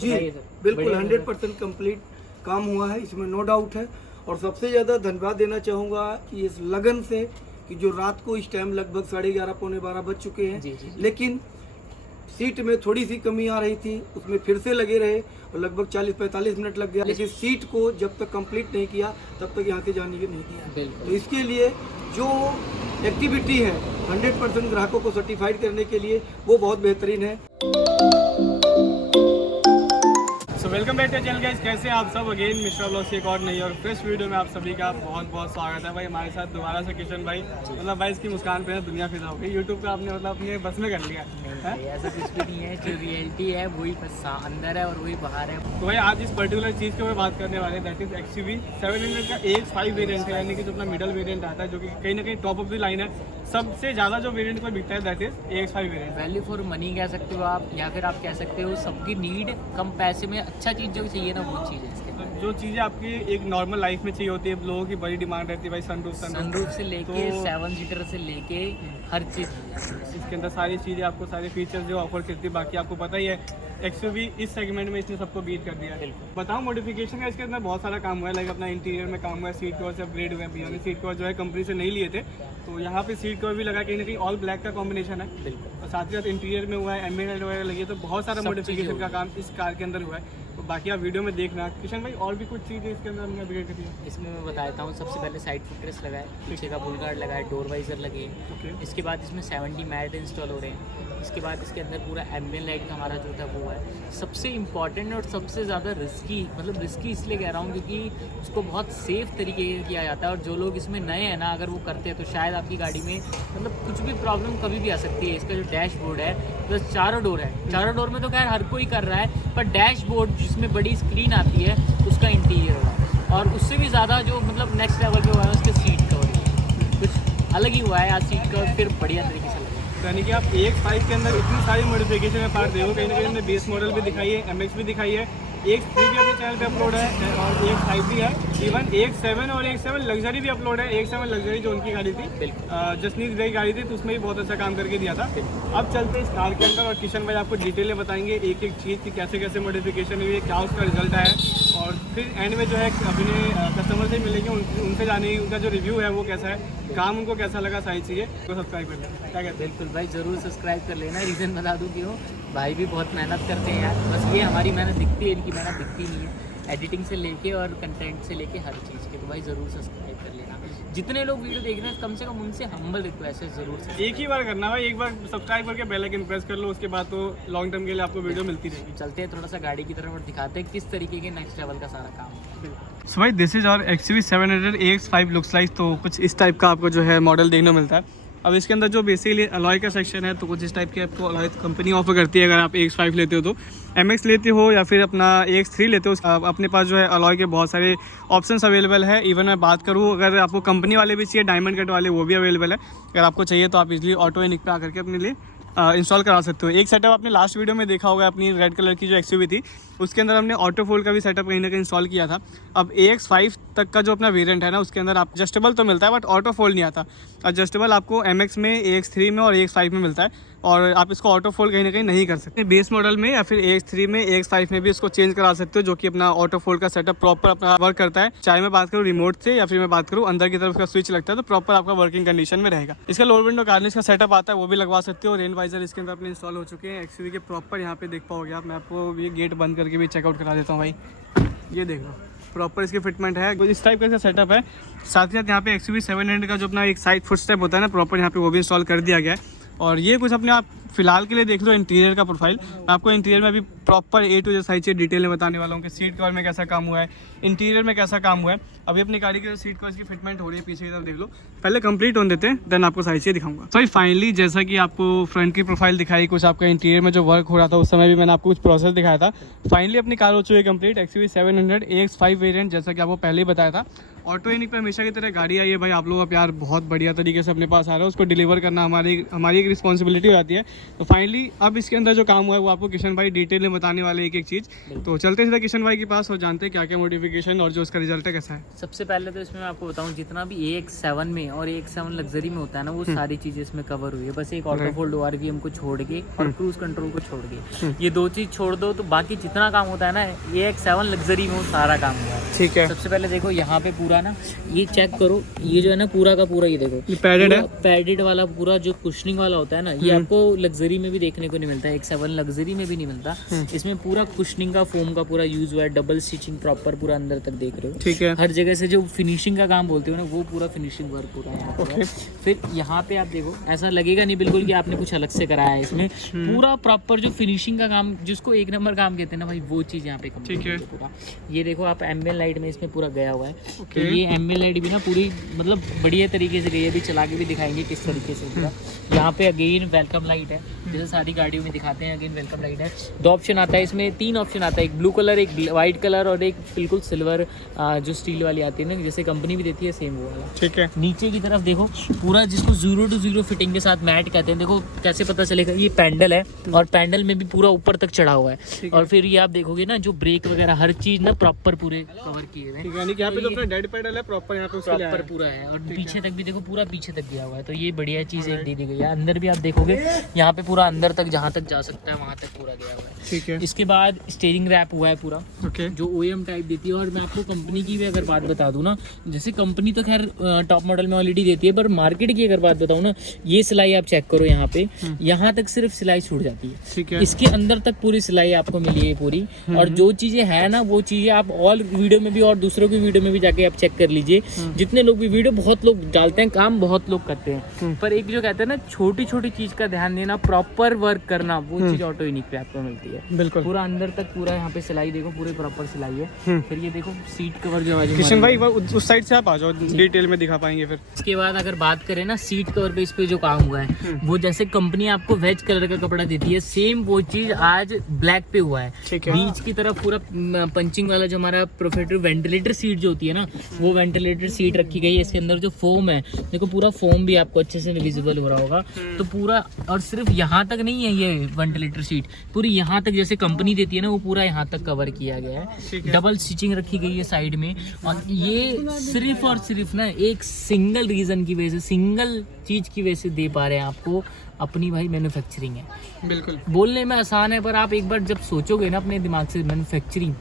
जी बिल्कुल 100% कंप्लीट काम हुआ है, इसमें नो डाउट है। और सबसे ज़्यादा धन्यवाद देना चाहूँगा कि इस लगन से कि जो रात को इस टाइम लगभग 11:30 पौने 12 बज चुके हैं, लेकिन सीट में थोड़ी सी कमी आ रही थी, उसमें फिर से लगे रहे और लगभग 40-45 मिनट लग गया, लेकिन सीट को जब तक कंप्लीट नहीं किया तब तक यहाँ से जाने के नहीं दिया। तो इसके लिए जो एक्टिविटी है 100% ग्राहकों को सर्टिफाइड करने के लिए वो बहुत बेहतरीन है। Welcome back to channel guys, कैसे आप सब। अगेन मिश्रा ब्लॉग्स की एक और नई और फ्रेश वीडियो में आप सभी का बहुत बहुत स्वागत है। भाई हमारे साथ दोबारा से किशन भाई, मतलब भाई इसकी मुस्कान पे दुनिया फिदा हो गई। यूट्यूब पे आपने मतलब अपने बस में कर लिया है। ऐसा कुछ भी नहीं है, जो रियलिटी है वही बस अंदर है और वही बाहर है। तो भाई आज इस पर्टिकुलर चीज़ के ऊपर बात करने वाले हैं, दैट इज XUV 700 का AX5 वेरिएंट है, यानी कि जो अपना मिडल वेरिएंट आता है, जो कि कहीं ना कहीं टॉप ऑफ द लाइन है। सबसे ज़्यादा जो वेरिएंट पर बिकता है that is AX5 variant. Value for money कह सकते हो आप, या फिर आप कह सकते हो सबकी नीड कम पैसे में अच्छा चीज़ जो चाहिए ना वो चीज़ है इसके। तो जो चीज़ें आपकी एक नॉर्मल लाइफ में चाहिए होती है, लोगों की बड़ी डिमांड रहती है भाई सनरूफ से लेके 7 सीटर से लेके हर चीज़ इसके अंदर सारी चीज़ें आपको, सारे फीचर्स जो ऑफर करती है। बाकी आपको पता ही है XUV इस सेगमेंट में इसने सबको बीट कर दिया है। बताऊँ मॉडिफिकेशन का इसके अंदर बहुत सारा काम हुआ है, लाइक अपना इंटीरियर में काम हुआ है, सीट कवर से अपग्रेड हुए हैं। भैया सीट कवर जो है कंपनी से नहीं लिए थे, तो यहाँ पे सीट कवर भी लगा, कहीं ना कहीं ऑल ब्लैक का कॉम्बिनेशन है। बिल्कुल। और साथ ही साथ इंटीरियर में हुआ है, एम्बिएंट लाइट वगैरह लगी है, तो बहुत सारा मॉडिफिकेशन का काम इस कार के अंदर हुआ है। तो बाकी आप वीडियो में देखना। किशन भाई और भी कुछ चीज़ें इसके अंदर हमने अपग्रेड करी है। इसमें मैं बताता हूँ। सबसे पहले साइड फुटरेस्ट लगा है, पीछे का बुल गार्ड लगा है, डोर वाइजर लगे हैं। इसके बाद इसमें 70 मैट इंस्टॉल हो रहे हैं। इसके बाद इसके अंदर पूरा एम्बिएंट लाइट का हमारा जो था वो है। सबसे इम्पॉर्टेंट और सबसे ज़्यादा रिस्की, मतलब रिस्की इसलिए कह रहा हूँ क्योंकि उसको बहुत सेफ़ तरीके से किया जाता है। और जो लोग इसमें नए हैं ना, अगर वो करते हैं तो शायद आपकी गाड़ी में मतलब कुछ भी प्रॉब्लम कभी भी आ सकती है। इसका जो डैशबोर्ड है प्लस चारों डोर है, चारों डोर में तो खैर हर कोई कर रहा है, पर डैशबोर्ड जिसमें बड़ी स्क्रीन आती है उसका इंटीरियर हुआ है। और उससे भी ज़्यादा जो मतलब नेक्स्ट लेवल पे हुआ है उसके सीट कवर कुछ अलग ही हुआ है। आज सीट कवर फिर बढ़िया तरीके से लगा, यानी कि आप AX5 के अंदर इतनी सारी मॉडिफिकेशन है पार्ट देखो। कहीं ना कहीं हमने बेस मॉडल भी दिखाई है, MX भी दिखाई है, AX3 भी अपने चैनल पे अपलोड है और AX5 भी है। इवन AX7 और AX7 लग्जरी भी अपलोड है। AX7 लग्जरी जो उनकी गाड़ी थी, जसनीत भाई गाड़ी थी, तो उसमें भी बहुत अच्छा काम करके दिया था। अब चलते इस कार के अंदर और किशन भाई आपको डिटेल में बताएंगे एक एक चीज़ की कैसे कैसे मॉडिफिकेशन हुई है, क्या उसका रिजल्ट आया है। और फिर एंड में जो है अपने कस्टमर से मिलेंगे, उनसे जानेंगे उनका जो रिव्यू है वो कैसा है, काम उनको कैसा लगा, सारी चीज़ें तो सब्सक्राइब कर लेना। क्या कहते हैं? बिल्कुल भाई ज़रूर सब्सक्राइब कर लेना। रीज़न बता दूँ क्यों, भाई भी बहुत मेहनत करते हैं यार। बस ये हमारी मेहनत दिखती है, इनकी मेहनत दिखती नहीं है। एडिटिंग से लेके और कंटेंट से लेके हर चीज़ के, तो भाई ज़रूर सब्सक्राइब कर लेना। जितने लोग वीडियो देख रहे हैं कम से कम उनसे हम्बल रिक्वेस्ट है, ज़रूर एक ही बार करना भाई, एक बार सब्सक्राइब करके बेल आइकन प्रेस कर लो, उसके बाद तो लॉन्ग टर्म के लिए आपको वीडियो मिलती रहेगी। चलते हैं थोड़ा सा गाड़ी की तरफ और दिखाते हैं किस तरीके के नेक्स्ट लेवल का सारा काम है। सो भाई दिस इज और XUV 700 AX5 लुक्स लाइक। तो कुछ इस टाइप का आपको जो है मॉडल देखने मिलता है। अब इसके अंदर जो बेसिकली अलॉय का सेक्शन है, तो कुछ इस टाइप के आपको अलॉय कंपनी ऑफर करती है। अगर आप AX5 लेते हो तो, MX लेते हो या फिर अपना AX3 लेते हो, अपने पास जो है अलॉय के बहुत सारे ऑप्शंस अवेलेबल है। इवन मैं बात करूँ अगर आपको कंपनी वाले भी चाहिए, डायमंड कट वाले, वो भी अवेलेबल है। अगर आपको चाहिए तो आप इजीली ऑटो एनिक पे आकर के अपने लिए इंस्टॉल करा सकते हो। एक सेटअप आपने लास्ट वीडियो में देखा होगा, अपनी रेड कलर की जो XUV थी उसके अंदर हमने ऑटो फोल्ड का भी सेटअप कहीं ना कहीं इंस्टॉल किया था। अब AX5 तक का जो अपना वेरिएंट है ना, उसके अंदर आप एडजस्टेबल तो मिलता है बट ऑटो फोल्ड नहीं आता। एडजस्टेबल आपको MX में, AX3 में और AX5 में मिलता है, और आप इसको ऑटो फोल्ड कहीं ना कहीं नहीं कर सकते। बेस मॉडल में या फिर AX3 में, AX5 में भी इसको चेंज करा सकते हो, जो कि अपना ऑटो फोल्ड का सेटअप प्रॉपर अपना वर्क करता है। चाहे मैं बात करूँ रिमोट से या फिर मैं बात करूँ अंदर की तरफ का स्विच लगता है, तो प्रॉपर आपका वर्किंग कंडीशन में रहेगा। इसका लोअर विंडो कार्निश का सेटअप आता है, वो भी लगवा सकते हो। रेन वाइजर इसके अंदर अपने इंस्टॉल हो चुके हैं XUV के प्रॉपर, यहाँ पे देख पाओगे आप। मैं आपको ये गेट बंद करके भी चेकआउट करा देता हूँ भाई, ये देख लो प्रॉपर इसकी फिटमेंट है। इस टाइप का सेटअप है। साथ ही साथ यहाँ पे XUV 700 का जो अपना एक साइड फुट स्टेप होता है ना, प्रॉपर यहाँ पे वो भी इंस्टॉल कर दिया गया है। और ये कुछ अपने आप फिलहाल के लिए देख लो इंटीरियर का प्रोफाइल। मैं आपको इंटीरियर में अभी प्रॉपर A to Z सारी चीज़ डिटेल में बताने वाला हूँ कि सीट कवर में कैसा काम हुआ है, इंटीरियर में कैसा काम हुआ है। अभी अपनी गाड़ी की सीट कवर की फिटमेंट हो रही है, पीछे की तरफ देख लो। पहले कंप्लीट होने देते हैं, देन आपको सारी चीज़ें दिखाऊंगा। तो फाइनली जैसा कि आपको फ्रंट की प्रोफाइल दिखाई, कुछ आपका इंटीरियर में जो वर्क हो रहा था उस समय भी मैंने आपको कुछ प्रोसेस दिखाया था। फाइनली अपनी कार हो चुकी है कंप्लीट। XUV 700 AX5 वेरिएंट, जैसा कि आपको पहले ही बताया था। ऑटो इनिक पे हमेशा की तरह गाड़ी आई है भाई, आप लोगों का प्यार बहुत बढ़िया तरीके से अपने पास आ रहा है, उसको डिलीवर करना हमारी एक रिस्पॉन्सिबिलिटी हो जाती है। तो फाइनली अब इसके अंदर जो काम हुआ है वो आपको किशन भाई डिटेल में बताने वाले एक एक चीज़। तो चलते सीधा किशन भाई के पास और जानते हैं क्या क्या मॉडिफिकेशन और जो उसका रिजल्ट है कैसा है। सबसे पहले तो इसमें मैं आपको बताऊं, जितना भी AX7 में और AX7 लग्जरी में होता है ना, वो सारी चीज़ें इसमें कवर हुई है। बस एक ऑटो फोल्ड ORVM को छोड़ के और क्रूज कंट्रोल को छोड़ के, ये दो चीज़ छोड़ दो तो बाकी जितना काम होता है ना AX7 लग्जरी में वो सारा काम हुआ है। ठीक है, सबसे पहले देखो यहाँ पे पूरा ना, ये चेक करो, ये जो है ना पूरा का पूरा, ये देखो ये पैडेड है, पैडेड वाला पूरा जो कुशनिंग वाला होता है ना, ये आपको लग्जरी में भी देखने को नहीं मिलता है, AX7 लग्जरी में भी नहीं मिलता। इसमें पूरा कुशनिंग का फोम का पूरा यूज हुआ है, डबल स्टिचिंग प्रॉपर पूरा अंदर तक देख रहे हो। ठीक है, हर जगह से जो फिनिशिंग का काम बोलते हो ना, वो पूरा फिनिशिंग वर्क पूरा यहाँ पे है। फिर यहाँ पे आप देखो, ऐसा लगेगा नहीं बिल्कुल कि आपने कुछ अलग से कराया है, इसमें पूरा प्रॉपर जो फिनिशिंग का काम, जिसको एक नंबर काम कहते हैं ना भाई, वो चीज़ यहाँ पे ठीक है पूरा। ये देखो आप एम्बियन लाइट में इसमें पूरा गया हुआ है। तो ये एम्बियन लाइट भी ना पूरी मतलब बढ़िया तरीके से गई है, अभी चला के भी दिखाएंगे किस तरीके से पूरा। यहाँ पे अगेन वेलकम लाइट है, जैसे सारी गाड़ियों में दिखाते हैं, अगेन वेलकम लाइट है। 2 ऑप्शन आता है इसमें, 3 ऑप्शन आता है, एक ब्लू कलर, एक वाइट कलर और एक बिल्कुल सिल्वर जो स्टील वाली आती है ना, जैसे कंपनी भी देती है सेम वो वाला। ठीक है, नीचे की तरफ देखो पूरा, जिसको 0 to 0 फिटिंग के साथ मैट कहते हैं। देखो कैसे पता चलेगा, ये पैंडल है और पैंडल में भी पूरा ऊपर तक चढ़ा हुआ है। और फिर ये आप देखोगे ना, जो ब्रेक वगैरह हर चीज ना प्रॉपर पूरे कवर किए हुए हैं। यानी कि यहाँ पे तो अपना डेड पैडल है प्रॉपर, यहाँ पे प्रॉपर पूरा है और पीछे तक भी देखो, पूरा पीछे तक गया हुआ है। तो ये बढ़िया चीज़ एक दे दी गई है। अंदर भी आप देखोगे, यहाँ पे पूरा अंदर तक जहाँ तक जा सकता है वहाँ तक पूरा गया हुआ है। ठीक है, इसके बाद स्टीयरिंग रैप हुआ है पूरा, ओके, जो OEM टाइप देती है। और मैं आपको कंपनी की भी अगर बात बता दूं ना, जैसे कंपनी तो खैर टॉप मॉडल में ऑलरेडी देती है, पर मार्केट की अगर बात बताऊं ना, ये सिलाई आप चेक करो यहाँ पे, यहाँ तक सिर्फ सिलाई छूट जाती है। ठीक है, इसके अंदर तक पूरी सिलाई आपको मिली है पूरी। और जो चीजें है ना, वो चीजें आप ऑल वीडियो में भी और दूसरों की वीडियो में भी जाके आप चेक कर लीजिए। जितने लोग भी वीडियो, बहुत लोग डालते हैं, काम बहुत लोग करते हैं, पर एक जो कहते हैं ना, छोटी छोटी चीज का ध्यान देना, प्रॉपर वर्क करना, वो चीज ऑटो यूनिक पे आपको मिलती है। बिल्कुल पूरा अंदर तक पूरा यहाँ पे सिलाई देखो, पूरे प्रॉपर सिलाई है। फिर ये देखो सीट कवर जो है, किशन भाई उस साइड से आप आ जाओ, डिटेल में दिखा पाएंगे फिर। इसके बाद अगर बात करें ना सीट कवर पे, इस पे जो काम हुआ है, वो जैसे कंपनी आपको वेज कलर का कपड़ा देती है, सेम वो चीज आज ब्लैक पे हुआ है। ठीक है, बीच की तरफ पूरा पंचिंग वाला जो हमारा प्रोफेटर वेंटिलेटर सीट जो होती है ना, वो वेंटिलेटर सीट रखी गई है। इसके अंदर जो फोम है, देखो पूरा फोम भी आपको अच्छे से विजिबल हो रहा होगा। तो पूरा, और सिर्फ यहाँ तक नहीं है ये वेंटिलेटर सीट, पूरी यहाँ तक जैसे कंपनी देती है ना, वो पूरा यहाँ तक कवर किया गया है। डबल स्टिचिंग रखी गई है साइड में। और ये सिर्फ और सिर्फ ना एक सिंगल रीजन की वजह से, सिंगल चीज की वजह से दे पा रहे हैं आपको, अपनी भाई मैन्युफैक्चरिंग है। बिल्कुल बोलने में आसान है, पर आप एक बार जब सोचोगे ना अपने दिमाग से, मैन्युफैक्चरिंग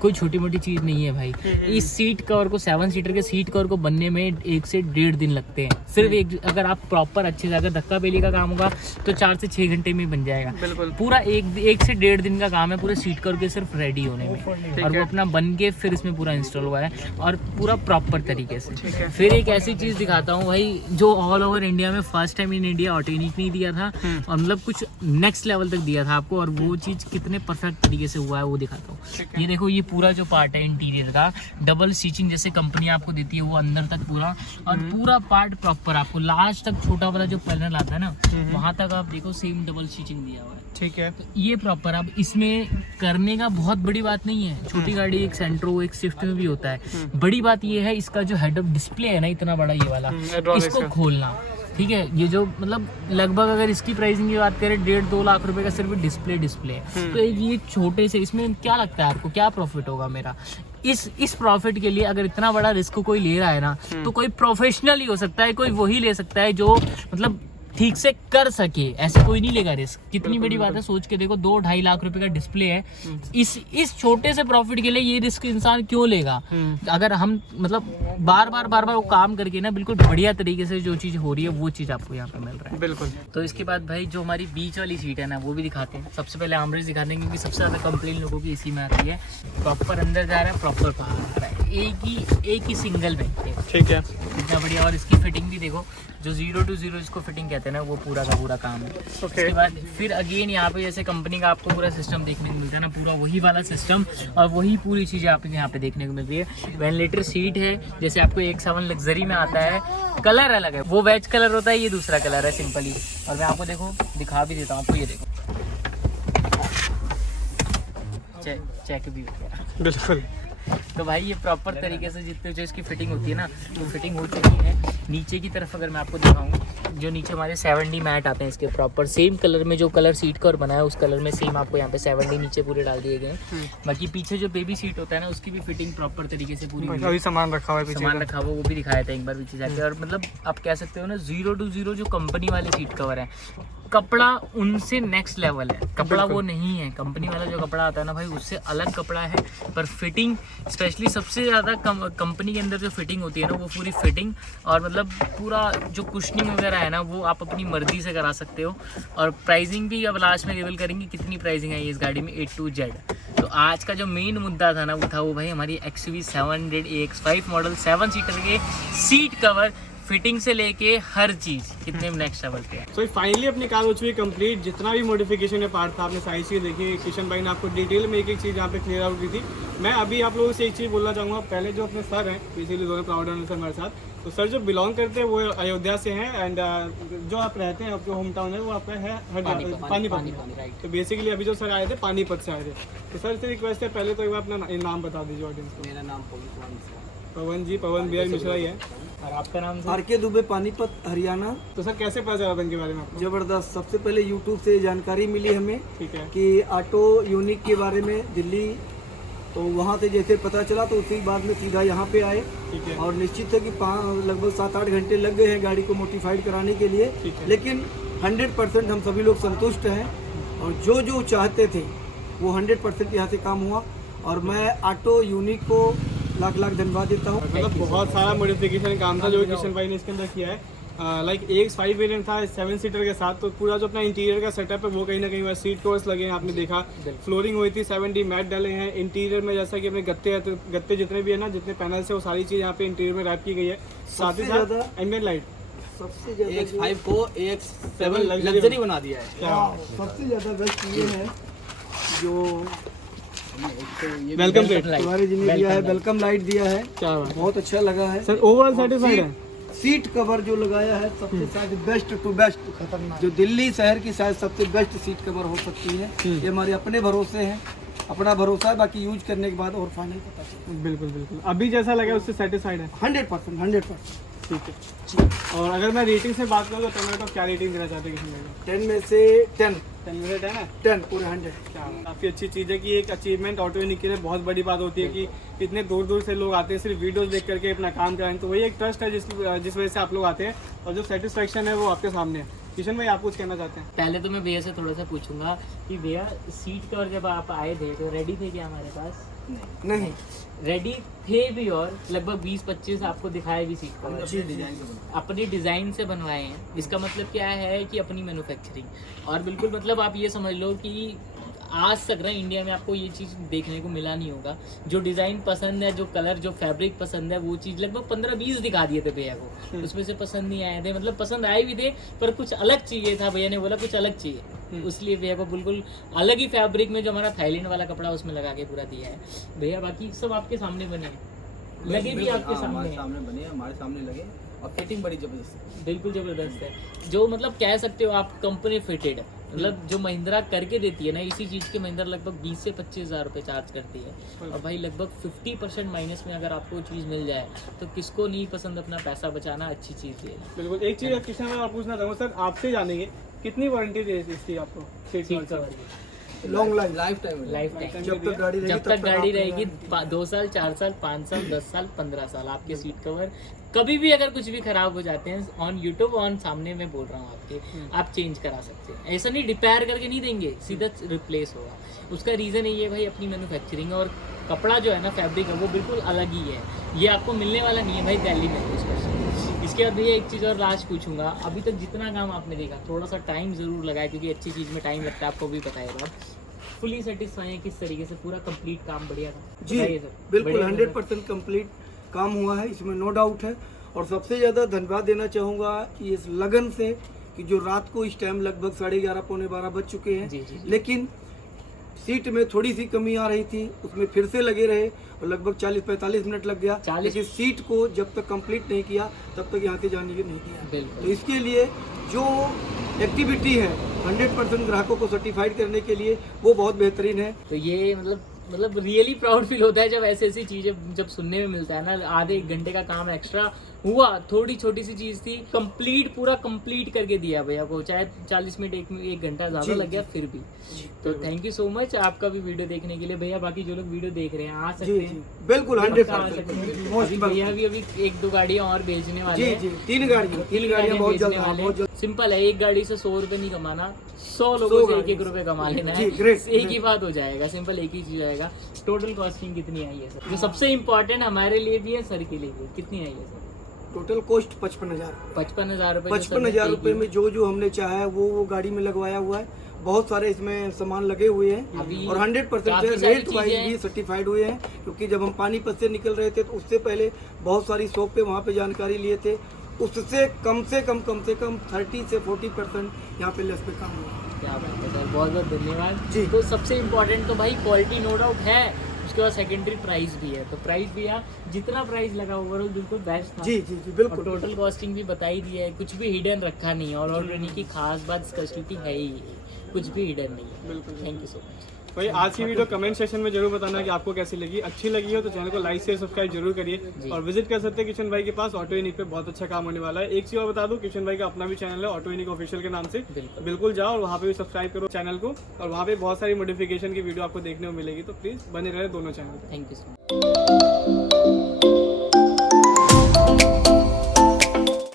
कोई छोटी मोटी चीज़ नहीं है भाई। इस सीट कवर को, 7 सीटर के सीट कवर को बनने में 1 से 1.5 दिन लगते हैं सिर्फ। एक अगर आप प्रॉपर अच्छे से, अगर धक्का बेली का काम होगा तो 4 से 6 घंटे में बन जाएगा। बिल्कुल, पूरा 1 से 1.5 दिन का काम है पूरे सीट कवर के सिर्फ रेडी होने में। और वो अपना बन के फिर इसमें पूरा इंस्टॉल हुआ है और पूरा प्रॉपर तरीके से। फिर एक ऐसी चीज़ दिखाता हूँ भाई, जो ऑल ओवर इंडिया में first time in India auto unique नहीं दिया था, और मतलब कुछ नेक्स्ट लेवल तक दिया था आपको, और वो चीज़ कितने परफेक्ट तरीके से हुआ है वो दिखाता हूँ। ये देखो, ये पूरा जो पार्ट है इंटीरियर का, डबल स्टिचिंग जैसे कंपनी आपको देती है, वो अंदर तक पूरा, और पूरा पार्ट प्रॉपर आपको लास्ट तक, छोटा वाला जो पैनल आता है ना, वहां तक आप देखो सेम डबल स्टिचिंग दिया हुआ है। ठीक है, तो ये प्रॉपर, अब इसमें करने का बहुत बड़ी बात नहीं है। छोटी गाड़ी एक सेंट्रो, एक स्विफ्ट में भी होता है। बड़ी बात ये है, इसका जो हेड अप डिस्प्ले है ना, इतना बड़ा ये वाला, इसको खोलना। ठीक है, ये जो मतलब लगभग अगर इसकी प्राइसिंग की बात करें, 1.5-2 लाख रुपए का सिर्फ डिस्प्ले है। तो ये छोटे से, इसमें क्या लगता है आपको, क्या प्रॉफिट होगा मेरा? इस प्रॉफिट के लिए अगर इतना बड़ा रिस्क कोई ले रहा है ना, तो कोई प्रोफेशनल ही हो सकता है, कोई वही ले सकता है जो मतलब ठीक से कर सके, ऐसे कोई नहीं लेगा रिस्क। कितनी बड़ी बात है, सोच के देखो, 2-2.5 लाख रुपए का डिस्प्ले है। इस छोटे से प्रॉफिट के लिए ये रिस्क इंसान क्यों लेगा? अगर हम मतलब बार बार वो काम करके ना, बिल्कुल बढ़िया तरीके से जो चीज हो रही है, वो चीज आपको यहाँ पे मिल रहा है। बिल्कुल। तो इसके बाद भाई जो हमारी बीच वाली सीट है ना, वो भी दिखाते हैं। सबसे पहले आर्मरेस्ट दिखाते हैं, क्योंकि सबसे ज्यादा कंप्लेन लोगों की इसी में आती है। प्रॉपर अंदर जा रहा है, प्रॉपर बाहर आ रहा है, एक ही सिंगल बेंच है। ठीक है, कितना बढ़िया। और इसकी फिटिंग भी देखो, जो 0 to 0 इसको फिटिंग कहते हैं ना, वो पूरा का पूरा काम है। उसके बाद फिर अगेन यहाँ पे जैसे कंपनी का आपको पूरा सिस्टम देखने को मिलता है ना, पूरा वही वाला सिस्टम और वही पूरी चीज़ें आपको यहाँ पे देखने को मिल रही है। वेंटिलेटर सीट है, जैसे आपको AX7 लग्जरी में आता है, कलर अलग है, वो वेज कलर होता है, ये दूसरा कलर है सिंपली। और मैं आपको देखो दिखा भी देता हूँ आपको, ये देखो चेक भी हो गया। बिल्कुल। तो भाई ये प्रॉपर तरीके से जितने जो इसकी फिटिंग होती है ना, तो फिटिंग हो चुकी है। नीचे की तरफ अगर मैं आपको दिखाऊँ, जो नीचे हमारे 7D मैट आते हैं इसके प्रॉपर सेम कलर में, जो कलर सीट का और बनाया उस कलर में सेम आपको यहाँ पे 7D नीचे पूरे डाल दिए गए हैं। बाकी पीछे जो बेबी सीट होता है ना, उसकी भी फिटिंग प्रॉपर तरीके से पूरी हुई है। अभी सामान रखा हुआ है पीछे, सामान रखा हुआ वो भी दिखाया था एक बार पीछे जाके। और मतलब आप कह सकते हो ना 0 to 0 जो कंपनी वाले सीट कवर है, कपड़ा उनसे नेक्स्ट लेवल है। कपड़ा वो नहीं है, कंपनी वाला जो कपड़ा आता है ना भाई, उससे अलग कपड़ा है। पर फिटिंग स्पेशली सबसे ज़्यादा कंपनी के अंदर जो फिटिंग होती है ना, वो पूरी फिटिंग और मतलब पूरा जो कुशनिंग वगैरह है ना, वो आप अपनी मर्जी से करा सकते हो। और प्राइसिंग भी अब लास्ट में रिवील करेंगे कितनी प्राइसिंग है इस गाड़ी में A to Z। तो आज का जो मेन मुद्दा था ना, वो था वो भाई हमारी XUV 700 AX5 मॉडल 7 सीटर के सीट कवर, फिटिंग से लेके हर चीज़ कितने नेक्स्ट लेवल पे है। सो फाइनली अपनी कार हो चुकी है कंप्लीट। जितना भी मॉडिफिकेशन है पार्ट था, आपने सारी चीज़ देखी। किशन भाई ने आपको डिटेल में एक एक चीज़ यहाँ पे क्लियर आउट की थी। मैं अभी आप लोगों से एक चीज़ बोलना चाहूँगा। पहले जो अपने सर हैं, इसीलिए दोनों प्राउड हैं सर हमारे साथ। तो सर जो बिलोंग करते हैं वो अयोध्या से हैं, एंड जो आप रहते हैं, आपका होम टाउन है वो आपका है पानीपत। तो बेसिकली अभी जो सर आए थे पानीपत से आए थे। तो सर से रिक्वेस्ट है, पहले तो एक बार अपना नाम बता दीजिए ऑडियंस को। मेरा नाम पवन जी, पवन बिहारी मिश्रा ही है। और आपका नाम RK दुबे, पानीपत, हरियाणा। तो सर कैसे पता चला इनके बारे में आपको? जबरदस्त। सबसे पहले YouTube से जानकारी मिली हमें, ठीक है, कि ऑटो यूनिक के बारे में दिल्ली, तो वहाँ से जैसे पता चला तो उसी बाद में सीधा यहाँ पे आए। ठीक है, और निश्चित है कि लगभग 7-8 घंटे लग गए हैं गाड़ी को मोडिफाइड कराने के लिए, ठीक है। लेकिन 100% हम सभी लोग संतुष्ट हैं। और जो जो चाहते थे वो 100% यहाँ से काम हुआ। और मैं ऑटो यूनिक को लाख लाख धन्यवाद देता हूँ। मतलब बहुत सारा मॉडिफिकेशन काम था जो किशन भाई ने इसके अंदर किया है। लाइक AX5 वेरिएंट था 7 सीटर के साथ। तो पूरा जो अपना इंटीरियर का सेटअप है वो कहीं ना कहीं हुआ। सीट कवर्स लगे हैं, आपने देखा, फ्लोरिंग हुई थी, 7D मैट डाले हैं। इंटीरियर में जैसा कि अपने गत्ते जितने भी है ना, जितने पैनल्स है, वो सारी चीज़ यहाँ पे इंटीरियर में रैप की गई है। साथ ही साथ एम्बिएंट लाइट, सबसे ज़्यादा AX5 को AX7 लग्जरी बना दिया है। सबसे ज़्यादा बेस्ट ये है जो वेलकम प्लेट तुम्हारे जी ने दिया है, वेलकम लाइट दिया है, क्या बात है बहुत अच्छा लगा है सर। ओवरऑल सेटिस्फाइड है? सीट कवर जो लगाया है सबसे शायद बेस्ट टू बेस्ट, जो दिल्ली शहर की शायद सबसे बेस्ट सीट कवर हो सकती है। ये हमारे अपने भरोसे हैं, अपना भरोसा है, बाकी यूज करने के बाद और फाइनल पता चलेगा। बिल्कुल बिल्कुल। अभी जैसा लगा उससे सेटिस्फाइड है? 100%। ठीक है। और अगर मैं रेटिंग से बात करूँ तो टोमेटो क्या रेटिंग देना चाहते हैं किसी में? 10 में से 10 10 में से 10 है? 10 पूरे 100। क्या काफ़ी अच्छी चीज़ है कि एक अचीवमेंट ऑटो यूनिक के लिए बहुत बड़ी बात होती है कि इतने दूर दूर से लोग आते हैं सिर्फ वीडियोस देख करके अपना काम कराएं। तो वही एक ट्रस्ट है जिस वजह से आप लोग आते हैं, और जो सेटिस्फेक्शन है वो आपके सामने है। किशन भाई आप कुछ कहना चाहते हैं? पहले तो मैं भैया से थोड़ा सा पूछूंगा कि भैया सीट कवर जब आप आए थे तो रेडी थे क्या हमारे पास? नहीं, रेडी थे भी, और लगभग 20-25 आपको दिखाए भी सीट कवर अपनी डिज़ाइन से बनवाए हैं। इसका मतलब क्या है कि अपनी मैन्युफैक्चरिंग। और बिल्कुल मतलब आप ये समझ लो कि आज तक ना इंडिया में आपको ये चीज़ देखने को मिला नहीं होगा। जो डिज़ाइन पसंद है, जो कलर, जो फैब्रिक पसंद है, वो चीज़ लगभग 15-20 दिखा दिए थे भैया को, उसमें से पसंद नहीं आए थे। मतलब पसंद आए भी थे पर कुछ अलग चाहिए था, भैया ने बोला कुछ अलग चाहिए, इसलिए भैया को बिल्कुल अलग ही फैब्रिक में जो हमारा थाईलैंड वाला कपड़ा उसमें लगा के पूरा दिया है भैया। बाकी सब आपके सामने बने हैं, लगे भी आपके सामने बने, हमारे सामने लगे, और फिटिंग बड़ी जबरदस्त, बिल्कुल ज़बरदस्त है। जो मतलब कह सकते हो आप कंपनी फिटेड, मतलब जो महिंद्रा करके देती है ना, इसी चीज़ के महिंद्रा लगभग 20 से 25 हज़ार रुपये चार्ज करती है। और भाई लगभग 50% माइनस में अगर आपको चीज़ मिल जाए तो किसको नहीं पसंद अपना पैसा बचाना, अच्छी चीज़ है। बिल्कुल। एक चीज़ किशन मैं आप पूछना चाहूँगा सर, आपसे जानेंगे कितनी वारंटी दे इसकी आपको सीट कवर की? लॉन्ग लाइफ टाइम जब तक गाड़ी रहेगी, जब तक गाड़ी रहेगी 2 साल, 4 साल, 5 साल, 10 साल, 15 साल आपके सीट कवर कभी भी अगर कुछ भी खराब हो जाते हैं, ऑन यूट्यूब ऑन सामने मैं बोल रहा हूँ आपके, आप चेंज करा सकते हैं। ऐसा नहीं रिपेयर करके नहीं देंगे, सीधा रिप्लेस होगा। उसका रीज़न ये है भाई अपनी मैन्युफैक्चरिंग, और कपड़ा जो है ना, फैब्रिक है, वो बिल्कुल अलग ही है। ये आपको मिलने वाला नहीं है भाई दिल्ली में स्पेशल। इसके बाद भैया एक चीज़ और लास्ट पूछूंगा, अभी तक जितना काम आपने देखा थोड़ा सा टाइम ज़रूर लगा है, क्योंकि अच्छी चीज़ में टाइम लगता है, आपको भी पता है। फुली सेटिस्फाई है किस तरीके से? पूरा कंप्लीट काम बढ़िया था जी, बिल्कुल 100% कंप्लीट काम हुआ है, इसमें नो डाउट है। और सबसे ज़्यादा धन्यवाद देना चाहूँगा कि इस लगन से, कि जो रात को इस टाइम लगभग 11:30 पौने 12 बज चुके हैं, जी। लेकिन सीट में थोड़ी सी कमी आ रही थी, उसमें फिर से लगे रहे और लगभग 40-45 मिनट लग गया। लेकिन सीट को जब तक कंप्लीट नहीं किया तब तक यहाँ से जाने के नहीं किया। तो इसके लिए जो एक्टिविटी है 100% ग्राहकों को सर्टिफाइड करने के लिए, वो बहुत बेहतरीन है। तो ये मतलब मतलब रियली प्राउड फील होता है जब ऐसी ऐसी चीजें जब सुनने में मिलता है ना। आधे एक घंटे का काम एक्स्ट्रा हुआ, थोड़ी छोटी सी चीज थी, कंप्लीट पूरा कंप्लीट करके दिया भैया को, चाहे 40 मिनट एक घंटा ज्यादा लग गया फिर भी। तो थैंक यू सो मच आपका भी वीडियो देखने के लिए भैया। बाकी जो लोग वीडियो देख रहे हैं आ सकते हैं, बिल्कुल आ 100%। सकते हैं। अभी भैया भी अभी 1-2 गाड़ियाँ और बेचने वाले जी हैं। जी, 3 गाड़ियाँ बहुत जल्द, हाँ, बहुत जल्द। सिंपल है, एक गाड़ी से 100 रुपए नहीं कमाना, 100 लोगों से 1-1 रुपए कमा लेना है, जी, great, एक ही बात हो जाएगा। सिंपल एक ही चीज आएगा। टोटल कॉस्टिंग कितनी आई है सर? जो सबसे इम्पोर्टेंट हमारे लिए भी है, सर के लिए भी, कितनी आई है सर? Total cost 55,000। 55,000 रुपए। 55,000 रुपए में जो हमने चाहा है वो गाड़ी में लगवाया हुआ है। बहुत सारे इसमें सामान लगे हुए हैं और 100% रेट वाइज भी सर्टिफाइड हुए हैं, क्योंकि जब हम पानीपत से निकल रहे थे तो उससे पहले बहुत सारी शॉप पे वहाँ पे जानकारी लिए थे, उससे कम से कम 30 से 40% यहाँ पे लेस पे काम हुआ। क्या बात है सर, बहुत बहुत धन्यवाद जी। तो सबसे इम्पोर्टेंट तो भाई क्वालिटी नो डाउट है, उसके बाद सेकेंडरी प्राइस भी है। तो प्राइस भी यहाँ जितना प्राइस लगा ओवरऑल बिल्कुल बेस्ट था। जी जी जी बिल्कुल। और टोटल कॉस्टिंग भी बताई दी है, कुछ भी हिडन रखा नहीं है। और ऑलरेडी की खास बात स्पेशलिटी है ही, कुछ भी हिडन नहीं है। बिल्कुल। थैंक यू सो मच भाई आज की वीडियो कमेंट सेक्शन में जरूर बताना कि आपको कैसी लगी। अच्छी लगी हो तो चैनल को लाइक शेयर सब्सक्राइब जरूर करिए और विजिट कर सकते हैं किशन भाई के पास। ऑटो यूनिक पे बहुत अच्छा काम होने वाला है। एक चीज और बता दूं, किशन भाई का अपना भी चैनल है ऑटो यूनिक ऑफिशियल के नाम से, बिल्कुल जाओ और वहाँ पे भी सब्सक्राइब करो चैनल को, और वहाँ पे बहुत सारी मॉडिफिकेशन की वीडियो आपको देखने को मिलेगी। तो प्लीज बने रहे दोनों channel. Thank you so much.